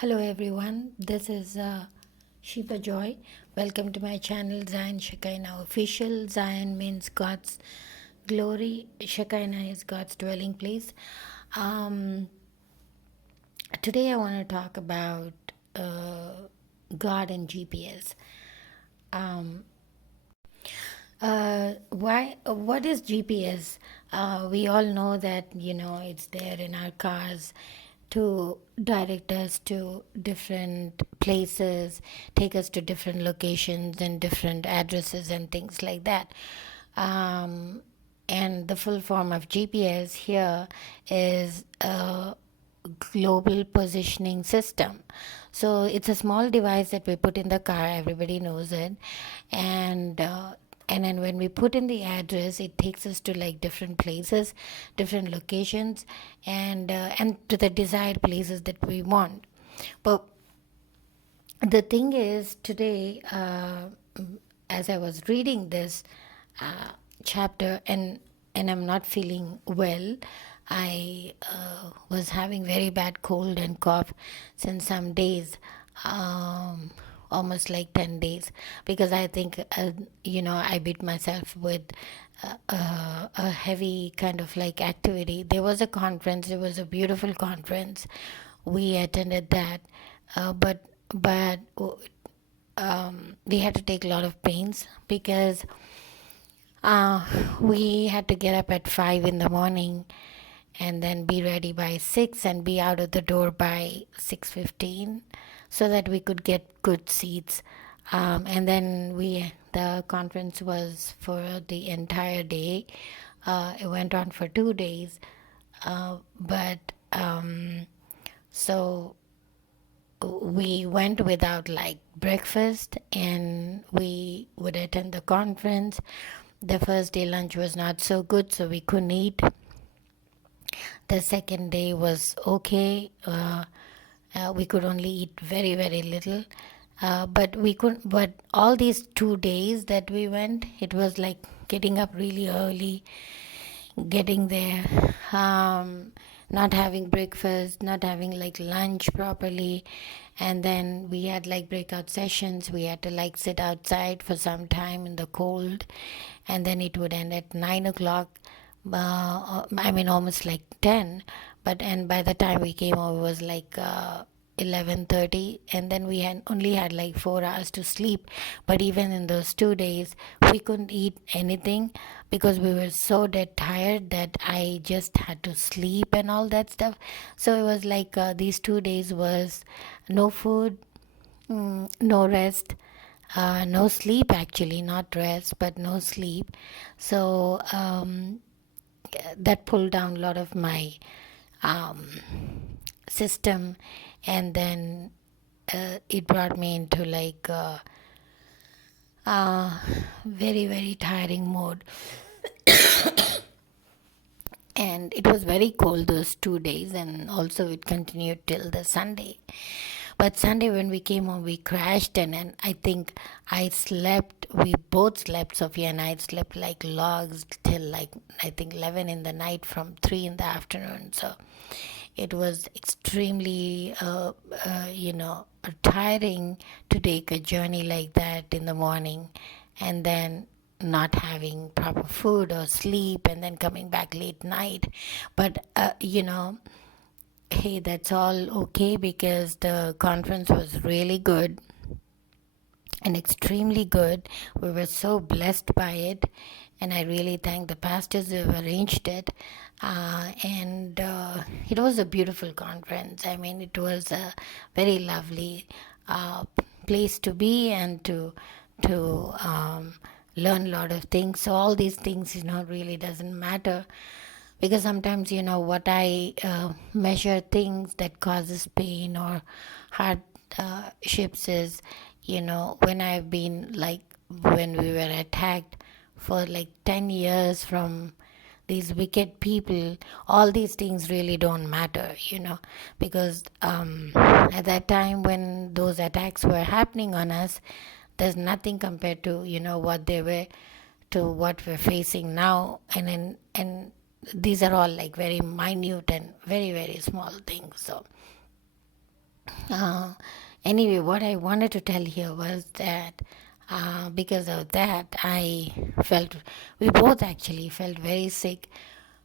Hello everyone, this is Shiva Joy. Welcome to my channel Zion Shekinah Official. Zion means God's glory. Shekinah is God's dwelling place. Um, Today I want to talk about God and GPS. Um, why? What is GPS? We all know that it's there in our cars to direct us to different places, take us to different locations and different addresses and things like that. Um, and the full form of GPS here is global positioning system. So it's a small device that we put in the car. Everybody knows it, and then when we put in the address, it takes us to like different places, different locations, and to the desired places that we want. But the thing is, today, as I was reading this chapter, and I'm not feeling well. I was having very bad cold and cough since some days, um, almost like 10 days, because I think I beat myself with a heavy kind of like activity. There was a conference. It was a beautiful conference. We attended that, but we had to take a lot of pains because uh, we had to get up at 5 in the morning and then be ready by 6 and be out of the door by 6:15 so that we could get good seats. And then the conference was for the entire day. It went on for 2 days. But so we went without like breakfast, and we would attend the conference. The first day lunch was not so good, so we couldn't eat. The second day was okay. We could only eat very, very little. But we could. But all these 2 days that we went, it was like getting up really early, getting there, not having breakfast, not having like lunch properly, and then we had like breakout sessions. We had to like sit outside for some time in the cold, and then it would end at 9 o'clock. I mean, almost like 10. And by the time we came over, it was like 11:30, and then we had only had like 4 hours to sleep. But even in those 2 days, we couldn't eat anything because we were so dead tired that I just had to sleep and all that stuff. So it was like these 2 days was no food, no rest, no sleep, actually, not rest but no sleep. So that pulled down a lot of my um, system, and then it brought me into like very, very tiring mode. And it was very cold those 2 days, and also it continued till the Sunday. But Sunday when we came home, we crashed, and I think I slept, we both slept, Sophia and I slept like logs till like I think 11 in the night from 3 in the afternoon. So it was extremely tiring to take a journey like that in the morning, and then not having proper food or sleep, and then coming back late night. But hey, that's all okay because the conference was really good and extremely good. We were so blessed by it, and I really thank the pastors who have arranged it. And it was a beautiful conference. I mean, it was a very lovely place to be and to learn a lot of things. So all these things, really doesn't matter, because sometimes what I measure things that causes pain or hardships is when I've been like, when we were attacked for like 10 years from these wicked people, all these things really don't matter, because at that time when those attacks were happening on us, there's nothing compared to what they were to what we're facing now. And these are all like very minute and very, very small things. So Uh, anyway, what I wanted to tell here was that because of that, we both actually felt very sick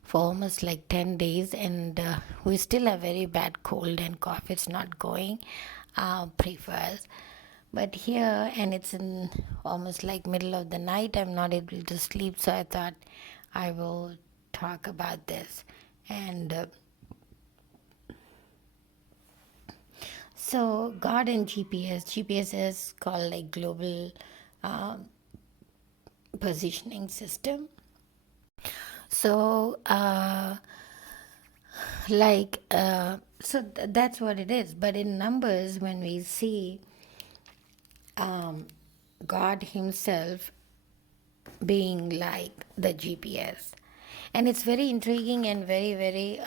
for almost like 10 days, and we still have very bad cold and cough. It's not going pretty for us. But here, and it's in almost like middle of the night, I'm not able to sleep, so I thought I will talk about this. And so God and GPS is called like global um, positioning system. So that's what it is. But in Numbers, when we see God Himself being like the GPS. And it's very intriguing and very, very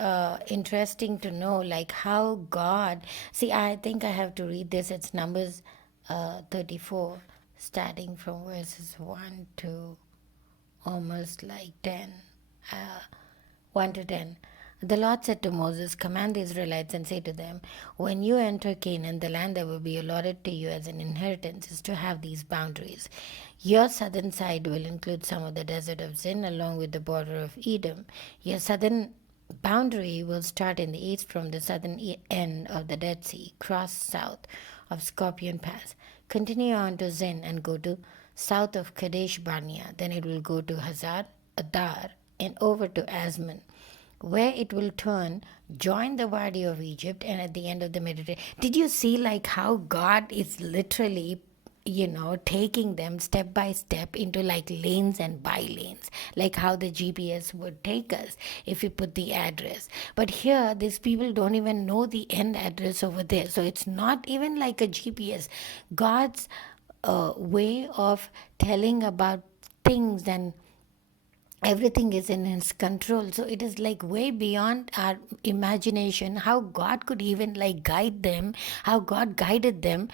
interesting to know, like how God. See, I think I have to read this. It's Numbers 34, starting from verses 1 to almost like 10. Uh, 1 to 10. The Lord said to Moses, command the Israelites and say to them, when you enter Canaan, the land that will be allotted to you as an inheritance is to have these boundaries. Your southern side will include some of the Desert of Zin along with the border of Edom. Your southern boundary will start in the east from the southern end of the Dead Sea, cross south of Scorpion Pass, continue on to Zin and go to south of Kadesh Barnea. Then it will go to Hazar Addar and over to Azmon, where it will turn, join the Wadi of Egypt, and at the end of the Mediterranean. Did you see like how God is literally, taking them step by step into like lanes and by lanes, like how the GPS would take us if we put the address. But here, these people don't even know the end address over there. So it's not even like a GPS. God's way of telling about things, and everything is in his control. So it is like way beyond our imagination how God could even like guide them, how God guided them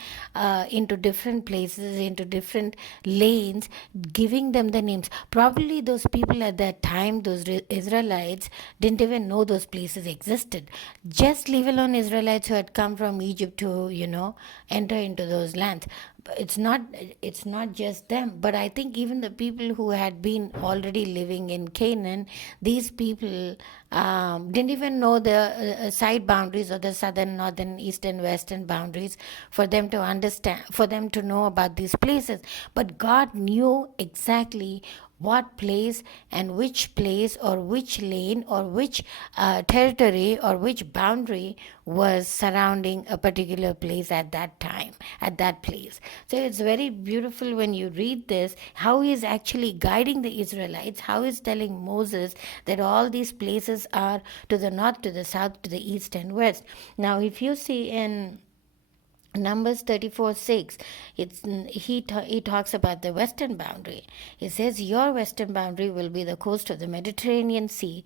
into different places, into different lanes, giving them the names. Probably those people at that time, those Israelites, didn't even know those places existed, just leave alone Israelites who had come from Egypt to enter into those lands. It's not just them, but I think even the people who had been already living in Canaan, these people didn't even know the side boundaries or the southern, northern, eastern, western boundaries for them to understand, for them to know about these places. But God knew exactly what place or which lane or which territory or which boundary was surrounding a particular place at that time, at that place. So it's very beautiful when you read this, how he is actually guiding the Israelites, how he's telling Moses that all these places are to the north, to the south, to the east and west. Now if you see in Numbers 34:6, he talks about the western boundary. He says, your western boundary will be the coast of the Mediterranean Sea.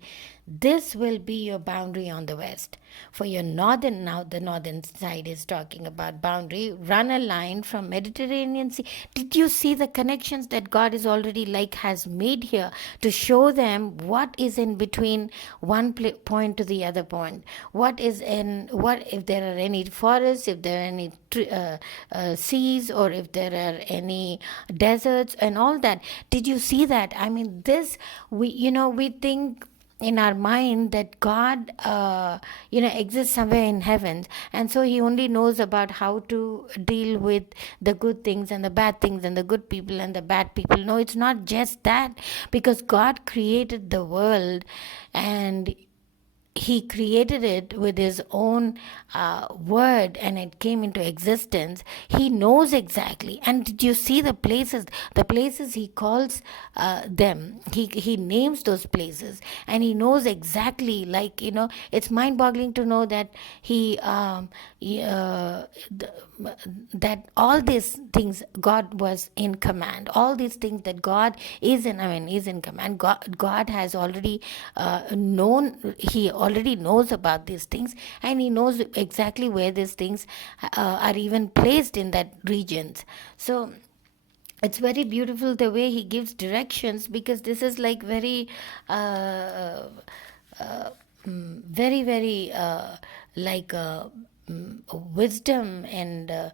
This will be your boundary on the west. For your northern, now the northern side is talking about boundary, run a line from Mediterranean Sea. Did you see the connections that God is already like has made here to show them what is in between one point to the other point? What is in, what if there are any forests, if there are any seas, or if there are any deserts and all that. Did you see that? I mean, this, we think in our mind that God, exists somewhere in heaven, and so He only knows about how to deal with the good things and the bad things and the good people and the bad people. No, it's not just that, because God created the world, and he created it with his own word, and it came into existence. He knows exactly. And did you see the places he calls them, he names those places, and he knows exactly, like, it's mind boggling to know that that all these things God was in command, all these things that God is in command. God has already known, he already knows about these things, and he knows exactly where these things are even placed in that regions. So it's very beautiful the way he gives directions, because this is like very very, very like wisdom and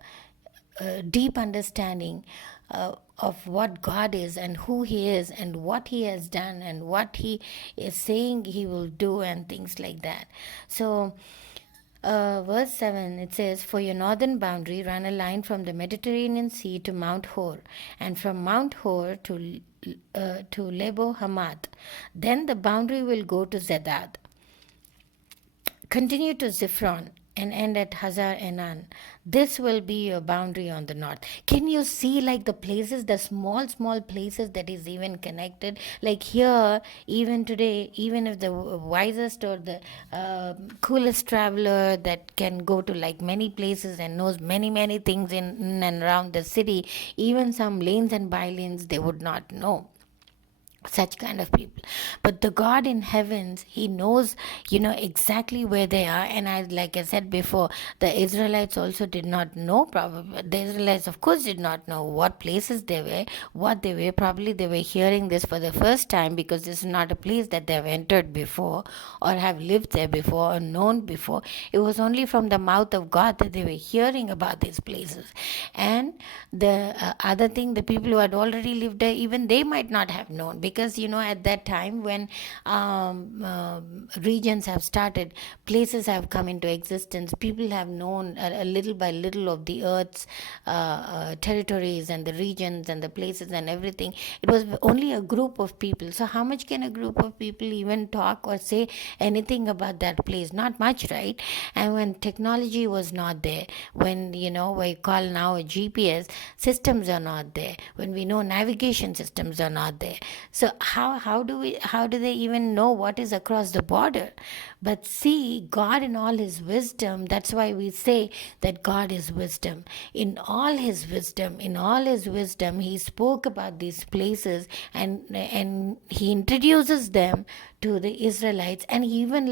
deep understanding of what God is and who He is and what He has done and what He is saying He will do and things like that. So, verse 7 it says, "For your northern boundary, run a line from the Mediterranean Sea to Mount Hor, and from Mount Hor to Lebo Hamath. Then the boundary will go to Zedad, continue to Ziphron, and end at Hazar Addar. This will be your boundary on the north." Can you see like the places, the small places that is even connected? Like here, even today, even if the wisest or the coolest traveler that can go to like many places and knows many things in and around the city, even some lanes and bylanes, they would not know such kind of people. But the God in heavens, He knows, exactly where they are. And like I said before, the Israelites also did not know. Probably the Israelites, of course, did not know what places they were, what they were. Probably they were hearing this for the first time, because this is not a place that they have entered before or have lived there before or known before. It was only from the mouth of God that they were hearing about these places. And the other thing, the people who had already lived there, even they might not have known, because at that time when regions have started, places have come into existence, people have known a little by little of the earth's territories and the regions and the places and everything. It was only a group of people. So how much can a group of people even talk or say anything about that place? Not much, right? And when technology was not there, when we call now a GPS, systems are not there, when we know navigation systems are not there. So how do they even know what is across the border? But see, God in all His wisdom, that's why we say that God is wisdom. In all His wisdom, He spoke about these places, and He introduces them to the Israelites. And He even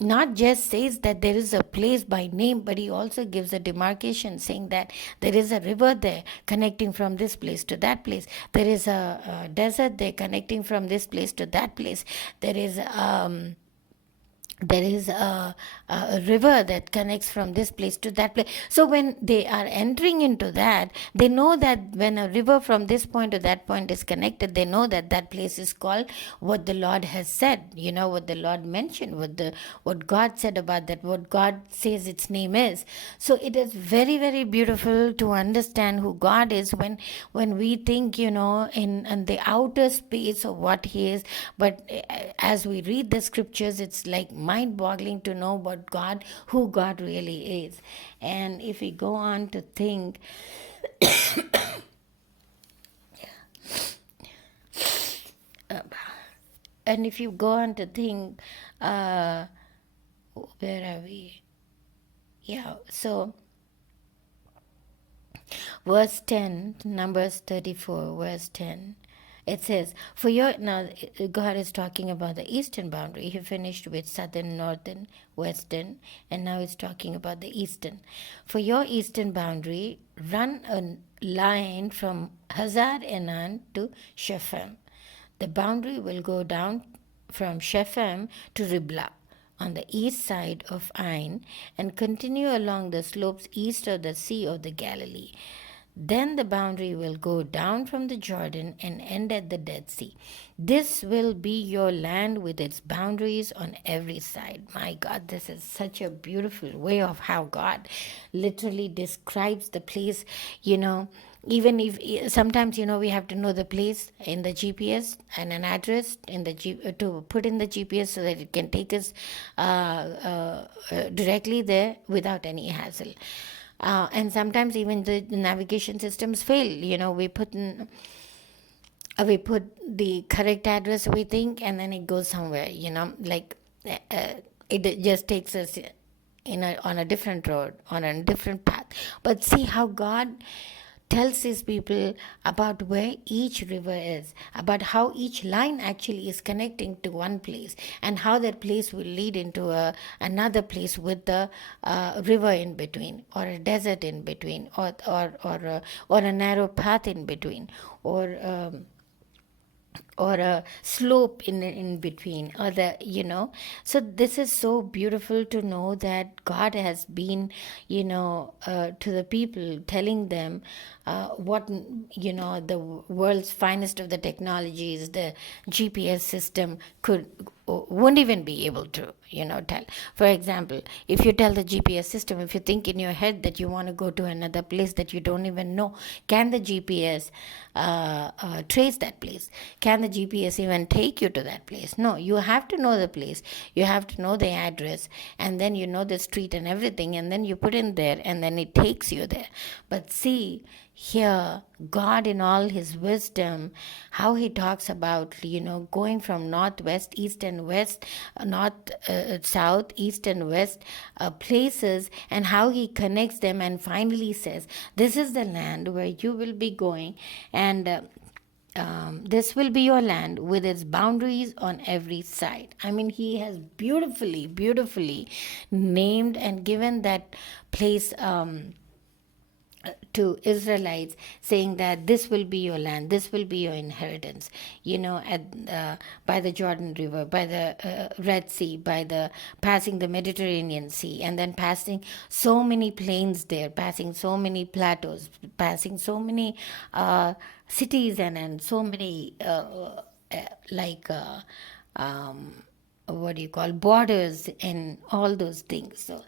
not just says that there is a place by name, but He also gives a demarcation, saying that there is a river there connecting from this place to that place. There is a desert there connecting from this place to that place. There is a river that connects from this place to that place. So when they are entering into that, they know that when a river from this point to that point is connected, they know that that place is called what the Lord has said, what the Lord mentioned, what God said about that, what God says its name is. So it is very, very beautiful to understand who God is when we think, in the outer space of what He is. But as we read the scriptures, it's like mind-boggling to know who God really is. And if we go on to think, and if you go on to think, where are we? Yeah, so verse 10, Numbers 34, verse 10. It says, now God is talking about the eastern boundary. He finished with southern, northern, western, and now he's talking about the eastern. "For your eastern boundary, run a line from Hazar Addar to Shephem. The boundary will go down from Shephem to Riblah on the east side of Ain, and continue along the slopes east of the Sea of the Galilee. Then the boundary will go down from the Jordan and end at the Dead Sea. This will be your land with its boundaries on every side." My God, this is such a beautiful way of how God literally describes the place. Even if sometimes we have to know the place in the GPS and an address to put in the GPS, so that it can take us directly there without any hassle. And sometimes even the navigation systems fail. We put the correct address, we think, and then it goes somewhere. It just takes us on a different road, on a different path. But see how God tells His people about where each river is, about how each line actually is connecting to one place, and how that place will lead into another place with the river in between, or a desert in between, or a narrow path in between, or or a slope in between, or the, so this is so beautiful to know that God has been, to the people, telling them what, the world's finest of the technologies, the GPS system wouldn't even be able to, tell. For example, if you tell the GPS system, if you think in your head that you want to go to another place that you don't even know, can the GPS trace that place? Can the GPS even take you to that place? No, you have to know the place, you have to know the address, and then you know the street and everything, and then you put in there, and then it takes you there. But see, here God in all his wisdom, how he talks about, going from northwest, east and west, north, south, east and west places, and how he connects them, and finally says, this is the land where you will be going, and this will be your land with its boundaries on every side. I mean, he has beautifully, beautifully named and given that place to Israelites, saying that this will be your land, this will be your inheritance, by the Jordan River, by the Red Sea, by the passing the Mediterranean Sea, and then passing so many plains there, passing so many plateaus, passing so many cities, and so many like what do you call, borders, and all those things. So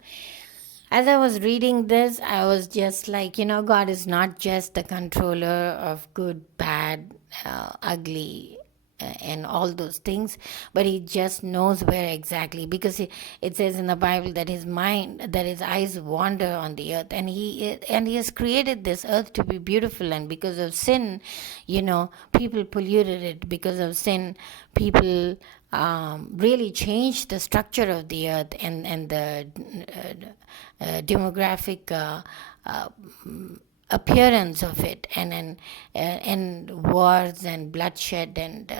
as I was reading this, I was just like, God is not just the controller of good, bad, ugly, and all those things, but he just knows where exactly, because it says in the Bible that his mind, that his eyes wander on the earth, and he has created this earth to be beautiful. And because of sin, people polluted it. Because of sin, people really changed the structure of the earth, and the demographic appearance of it, and wars and bloodshed, and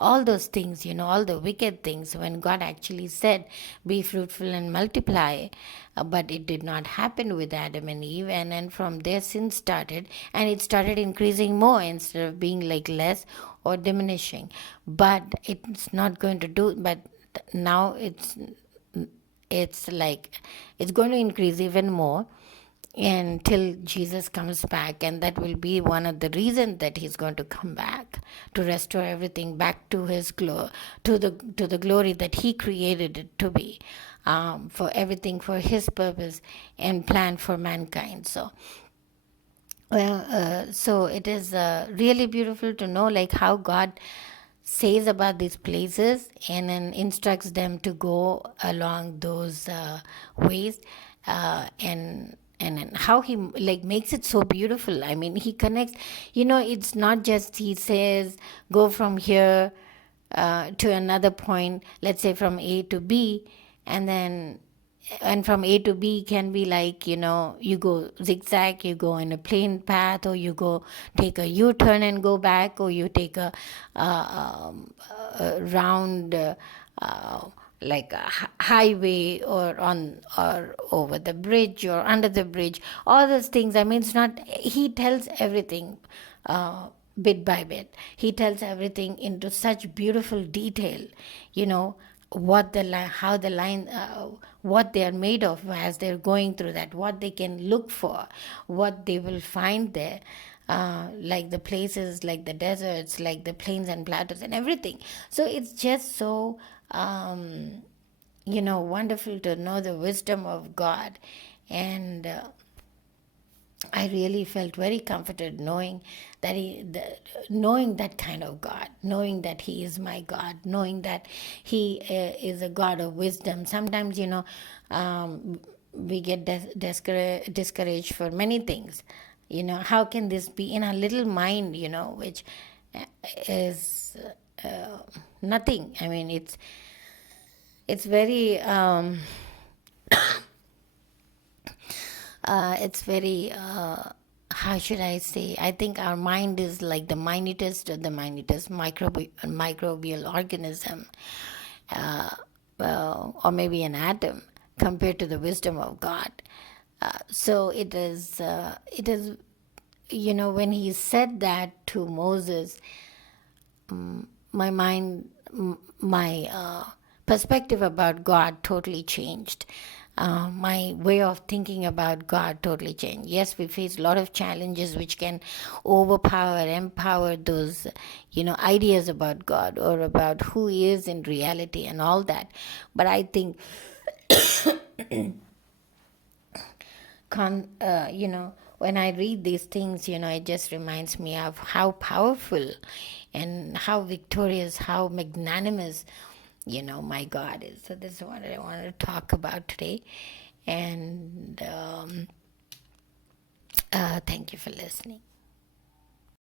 all those things, all the wicked things, when God actually said, be fruitful and multiply. But it did not happen with Adam and Eve, and from there sin started, and it started increasing more instead of being like less or diminishing. But it's not going to do, but now it's like it's going to increase even more until Jesus comes back. And that will be one of the reasons that he's going to come back, to restore everything back to his to the glory that he created it to be, for everything for his purpose and plan for mankind. So it is really beautiful to know, like, how God says about these places, and then instructs them to go along those ways, and how he, like, makes it so beautiful. I mean, he connects, it's not just he says go from here to another point, let's say from A to B, and then, and from A to B can be like, you go zigzag, you go in a plain path, or you go take a U-turn and go back, or you take a round, like a highway, or on, or over the bridge, or under the bridge, all those things. I mean, it's not, he tells everything bit by bit. He tells everything into such beautiful detail, what the line, how the line, what they are made of as they're going through that, what they can look for, what they will find there, like the places, like the deserts, like the plains and plateaus and everything. So it's just so wonderful to know the wisdom of God. And I really felt very comforted knowing that knowing that kind of God, knowing that He is my God, knowing that He is a God of wisdom. Sometimes, we get discouraged for many things. How can this be in our little mind? Which is nothing. I mean, it's very. It's very, how should I say? I think our mind is like the minutest of the minutest microbial organism, or maybe an atom, compared to the wisdom of God. So it is. When he said that to Moses, my mind, my perspective about God totally changed. My way of thinking about God totally changed. Yes, we face a lot of challenges which can overpower, empower those, ideas about God or about who He is in reality and all that. But I think, when I read these things, it just reminds me of how powerful and how victorious, how magnanimous, my God is. So this is what I wanted to talk about today. And thank you for listening.